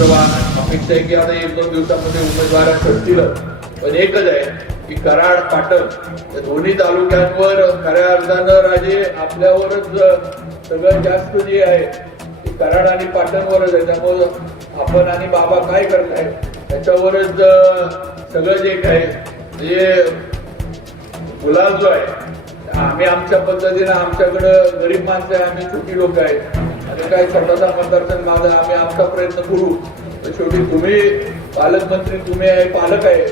आमचं वा- अपेक्षा आहे की आता एक दोन दिवसामध्ये उमेदवार ठरतीलच पण एकच आहे की कराड पाटण या दोन्ही तालुक्यांवर खऱ्या अर्थानं राजे आपल्यावरच सगळं जास्त जे आहे ते कराड आणि पाटणवरच आहे. त्यामुळं आपण आणि बाबा काय करताय? त्याच्यावरच सगळं जे काय म्हणजे गुलाब जो आहे आम्ही आमच्या पद्धतीनं आमच्याकडं गरीब माणसं आहे आम्ही छोटी लोक आहेत. आणि काय छोटासा मतदारसंघ माझा आम्ही आमचा प्रयत्न करू. तर शेवटी तुम्ही पालकमंत्री तुम्ही आहे पालक आहे.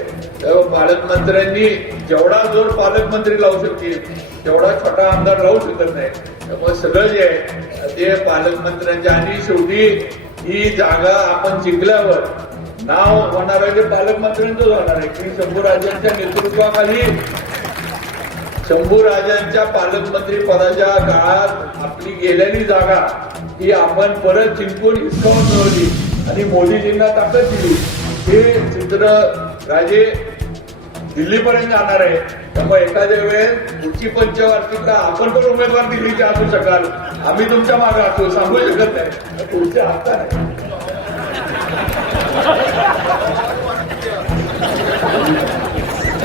तेव्हा पालकमंत्र्यांनी जेवढा जोर पालकमंत्री लावू शकतील तेवढा छोटा आमदार लावू शकत नाही. त्यामुळे सगळं जे आहे ते पालकमंत्र्यांच्या आणि शेवटी ही जागा आपण जिंकल्यावर नाव होणार आहे ते पालकमंत्र्यांचं होणार आहे की शंभू राजांच्या नेतृत्वाखाली शंभूराजांच्या पालकमंत्री पदाच्या काळात आपली गेलेली जागा ही आपण परत जिंकून हिसकावून मिळवली. आणि मोदीजींना ताकद दिली. हे चित्र राजे दिल्लीपर्यंत जाणार आहे. त्यामुळे एखाद्या वेळेस पुढची पंचवार्षिकला आपण पण उमेदवार दिल्लीचे असू शकाल. आम्ही तुमच्या मागे असू सांगू शकत नाही. पुढच्या हप्ता नाही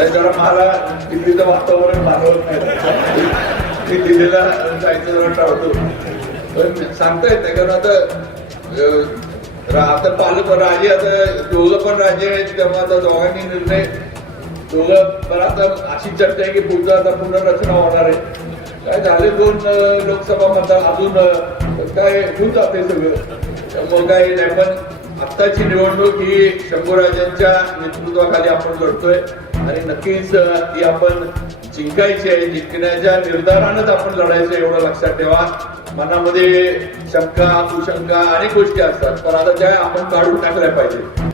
जरा मला दिल्लीचं वातावरण मानवत नाही. मी दिल्लीला जायचं जरा टाळतो पण सांगता येत नाही कारण आता आता पालक राजे आता दोघं पण राजे आहेत तेव्हा आता दोघांनी निर्णय दोघं पण आता अशी चर्चा आहे की पुढचं आता पुनर्रचना होणार आहे. काय झाले दोन लोकसभा मतदार अजून काय होऊन जाते सगळं. त्यामुळे काय नाही पण आत्ताची निवडणूक ही शंभूराजांच्या नेतृत्वाखाली आपण लढतोय. आणि नक्कीच ती आपण जिंकायची आहे जिंकण्याच्या निर्धारानंच आपण लढायचं एवढं लक्षात ठेवा. मनामध्ये शंका कुशंका अनेक गोष्टी असतात पण आता त्या आपण काढून टाकल्या पाहिजे